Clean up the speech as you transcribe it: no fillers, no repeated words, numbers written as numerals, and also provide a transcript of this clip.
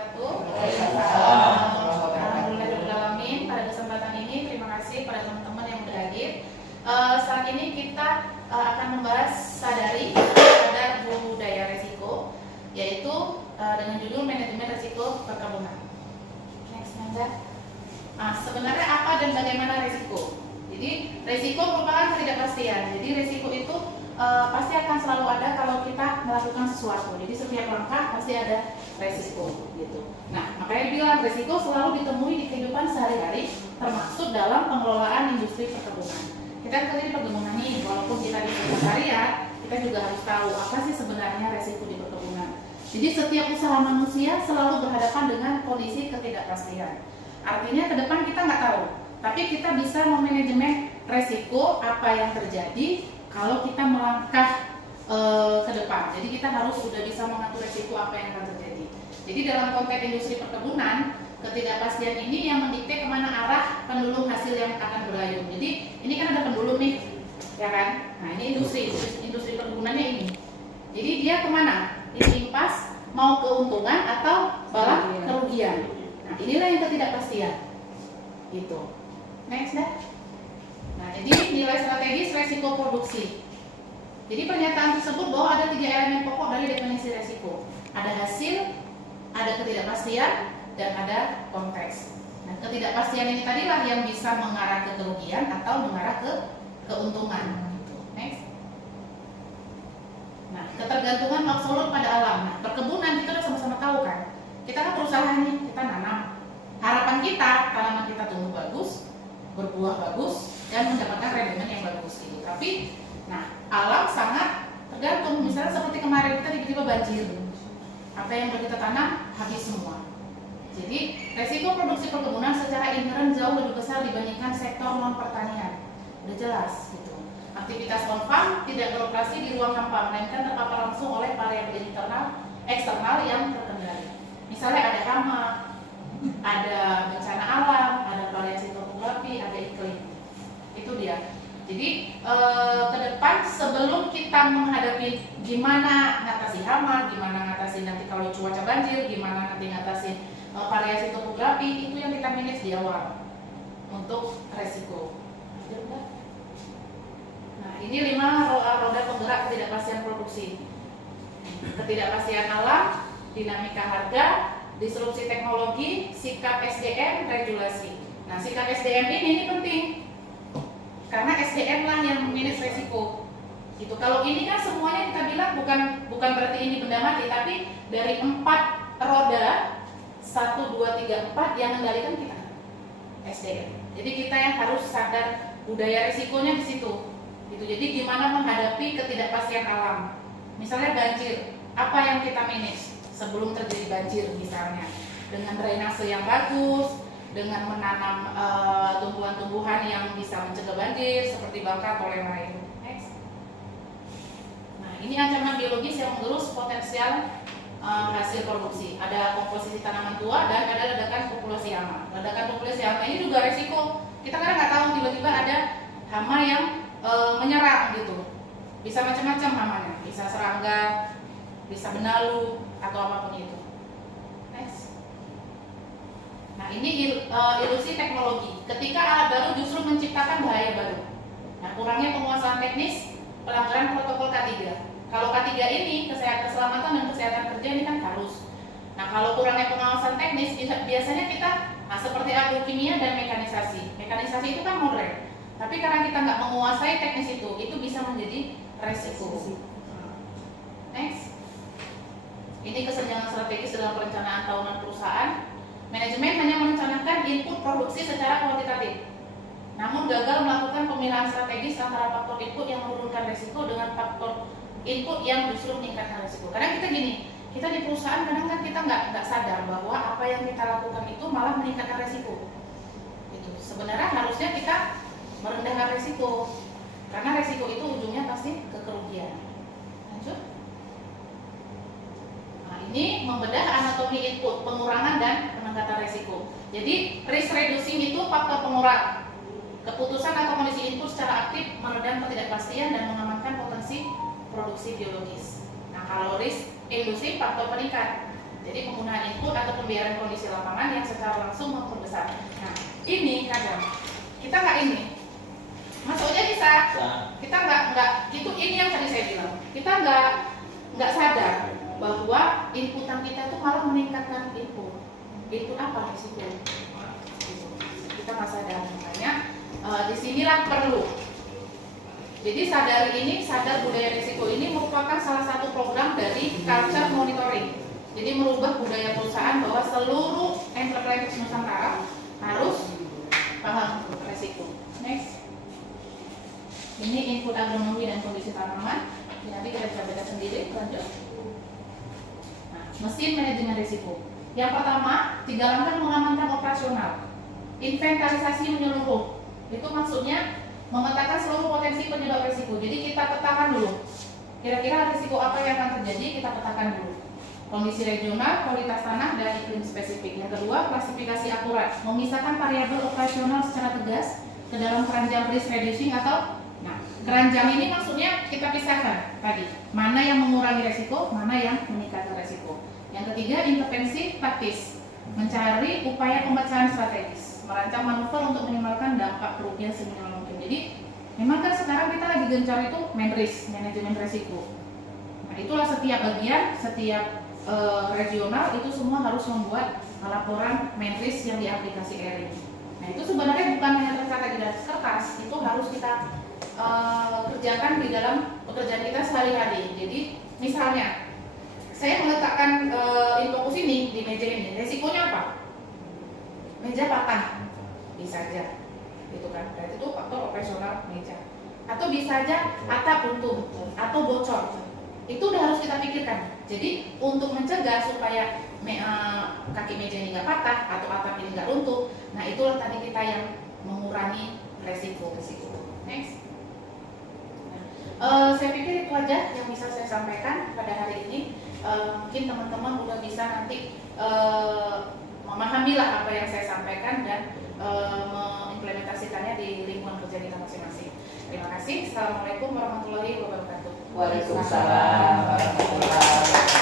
Alhamdulillahirrahmanirrahim. Pada kesempatan ini terima kasih pada teman-teman yang sudah hadir. Saat ini kita akan membahas sadari sadar budaya resiko, yaitu dengan judul manajemen resiko perkebunan. Next, sebenarnya apa dan bagaimana resiko? Jadi resiko merupakan ketidakpastian. Jadi resiko itu pasti akan selalu ada kalau kita melakukan sesuatu. Jadi setiap langkah pasti ada resiko gitu. Nah, makanya dibilang resiko selalu ditemui di kehidupan sehari-hari, termasuk dalam pengelolaan industri perkebunan. Kita kerja di perkebunan ini, walaupun kita di sekretariat, kita juga harus tahu apa sih sebenarnya resiko di perkebunan. Jadi setiap usaha manusia selalu berhadapan dengan kondisi ketidakpastian. Artinya ke depan kita nggak tahu, tapi kita bisa memanajemen resiko apa yang terjadi kalau kita melangkah ke depan. Jadi kita harus sudah bisa mengatur resiko apa yang akan terjadi. Jadi dalam konteks industri perkebunan, ketidakpastian ini yang mendikte kemana arah pendulum hasil yang akan berlayar. Jadi ini kan ada pendulum nih, ya kan? Nah ini industri perkebunannya ini. Jadi dia kemana? Ini impas, mau keuntungan atau malah kerugian. Nah inilah yang ketidakpastian. Gitu. Next dah. Nah jadi nilai strategis resiko produksi. Jadi pernyataan tersebut bahwa ada 3 elemen pokok dari definisi resiko. Ada hasil, ada ketidakpastian, dan ada konteks. Nah, ketidakpastian ini tadilah yang bisa mengarah ke kerugian atau mengarah ke keuntungan. Next. Nah, ketergantungan absolut pada alam. Nah, perkebunan kita udah sama-sama tahu kan. Kita kan berusaha nih, kita nanam. Harapan kita, tanaman kita tumbuh bagus, berbuah bagus, dan mendapatkan rendemen yang bagus. Gitu. Tapi, nah, alam sangat tergantung. Misalnya seperti kemarin kita tiba-tiba banjir. Apa yang kita tanam habis semua. Jadi resiko produksi perkebunan secara inheren jauh lebih besar dibandingkan sektor non pertanian. Udah jelas gitu. Aktivitas on farm tidak beroperasi di ruang hampa, melainkan terpapar langsung oleh variabel eksternal yang terkendali. Misalnya ada hama, ada bencana alam, ada variasi topografi, ada iklim. Itu dia. Jadi ke depan sebelum kita menghadapi gimana ngatasi hama, gimana ngatasi nanti kalau cuaca banjir, gimana nanti ngatasi variasi topografi, itu yang kita manage di awal untuk resiko. Nah ini 5 roda penggerak ketidakpastian produksi. Ketidakpastian alam, dinamika harga, disrupsi teknologi, sikap SDM, regulasi. Nah sikap SDM ini penting. Karena SDM lah yang manage resiko. Gitu. Kalau ini kan semuanya kita bilang bukan berarti ini benda mati, tapi dari 4 roda 1, 2, 3, 4 yang mengendalikan kita SDM. Jadi kita yang harus sadar budaya resikonya di situ. Gitu. Jadi gimana menghadapi ketidakpastian alam. Misalnya banjir, apa yang kita manage sebelum terjadi banjir misalnya dengan drainase yang bagus, dengan menanam tumbuhan-tumbuhan yang bisa mencegah banjir seperti bangka atau lain-lain. Next. Nah, ini ancaman biologis yang mengerus potensial hasil produksi. Ada komposisi tanaman tua dan ada ledakan populasi hama. Ledakan populasi hama ini juga resiko. Kita kadang nggak tahu tiba-tiba ada hama yang menyerang gitu. Bisa macam-macam hamanya. Bisa serangga, bisa benalu atau apapun itu. Next. Nah ini ilusi teknologi. Ketika alat baru justru menciptakan bahaya baru. Nah kurangnya penguasaan teknis, pelanggaran protokol K3. Kalau K3 ini keselamatan dan kesehatan kerja ini kan harus. Nah kalau kurangnya pengawasan teknis, biasanya kita seperti agrokimia dan mekanisasi. Mekanisasi itu kan modern. Tapi karena kita nggak menguasai teknis itu bisa menjadi resiko. Next. Ini kesenjangan strategis dalam perencanaan tahunan perusahaan. Manajemen hanya merencanakan input produksi secara kuantitatif, namun gagal melakukan pemilihan strategis antara faktor input yang menurunkan risiko dengan faktor input yang justru meningkatkan risiko. Karena kita gini, kita di perusahaan kadang kan kita nggak sadar bahwa apa yang kita lakukan itu malah meningkatkan risiko. Itu sebenarnya harusnya kita merendahkan risiko, karena risiko itu ujungnya pasti ke kerugian. Lanjut. Ini membedah anatomi input, pengurangan dan peningkatan resiko. Jadi risk reducing itu faktor pengurang. Keputusan atau kondisi input secara aktif meredam ketidakpastian dan mengamankan potensi produksi biologis. Nah kalau risk industri faktor peningkat. Jadi penggunaan input atau pembiaran kondisi lapangan yang secara langsung memperbesar. Nah, ini kadang kita nggak ini, masuknya bisa, kita nggak itu ini yang tadi saya bilang, kita nggak sadar bahwa inputan kita itu malah meningkatkan input apa risiko, kita nggak sadar. Makanya disinilah perlu. Jadi sadar budaya risiko ini merupakan salah satu program dari culture monitoring. Jadi merubah budaya perusahaan bahwa seluruh enterprise Nusantara harus paham risiko. Next. Ini input agronomi dan kondisi tanaman. Nanti kita bisa beda sendiri. Lanjut. Nah, mesin manajemen risiko. Yang pertama, 3 langkah mengamankan operasional. Inventarisasi menyeluruh. Itu maksudnya memetakan seluruh potensi penyebab risiko. Jadi kita petakan dulu. Kira-kira risiko apa yang akan terjadi, kita petakan dulu. Kondisi regional, kualitas tanah, dan iklim spesifik. Yang kedua, klasifikasi akurat. Memisahkan variabel operasional secara tegas ke dalam keranjang risk reducing atau keranjang ini maksudnya kita pisahkan tadi. Mana yang mengurangi risiko, mana yang meningkatkan risiko. Yang ketiga, intervensi taktis. Mencari upaya pemecaan strategis. Merancang manuver untuk minimalkan dampak kerugian seminimal mungkin. Jadi memang kan sekarang kita lagi gencar itu manajemen risiko. Nah, itulah setiap bagian, setiap regional itu semua harus membuat laporan menris yang diaplikasi ERIN. Nah, itu sebenarnya bukan hanya tercatat di atas kertas, itu harus kita kerjakan di dalam pekerjaan kita sehari-hari. Jadi misalnya saya meletakkan infokus ini di meja ini, resikonya apa? Meja patah, bisa aja, gitu kan? Berarti itu faktor operasional meja. Atau bisa aja atap runtuh atau bocor. Itu udah harus kita pikirkan. Jadi untuk mencegah supaya kaki meja ini nggak patah atau atap ini nggak runtuh, nah itulah tadi kita yang mengurangi resiko. Next. Saya pikir itu aja yang bisa saya sampaikan pada hari ini. Mungkin teman-teman udah bisa nanti memahamilah apa yang saya sampaikan dan mengimplementasikannya di lingkungan kerja kita masing-masing. Terima kasih. Assalamualaikum warahmatullahi wabarakatuh. Waalaikumsalam warahmatullahi wabarakatuh.